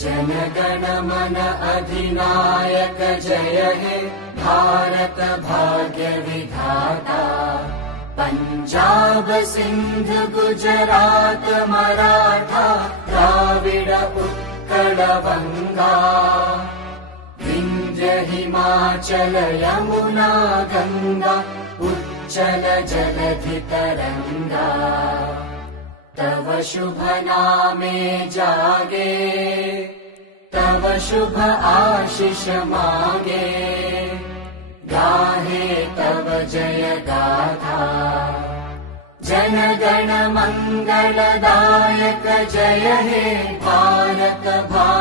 जनगण मन अधिनायक जय हे भारत भाग्य विधाता। पंजाब सिंध गुजरात मराठा द्राविड उत्कल बंगा। विंध्य हिमाचल यमुना गंगा उच्चल जलधि तरंगा। तव शुभ नामे जागे तव शुभ आशीष मागे। गाहे तव जय गाथा जनगण मंगलदायक जय हे भारत भाग्य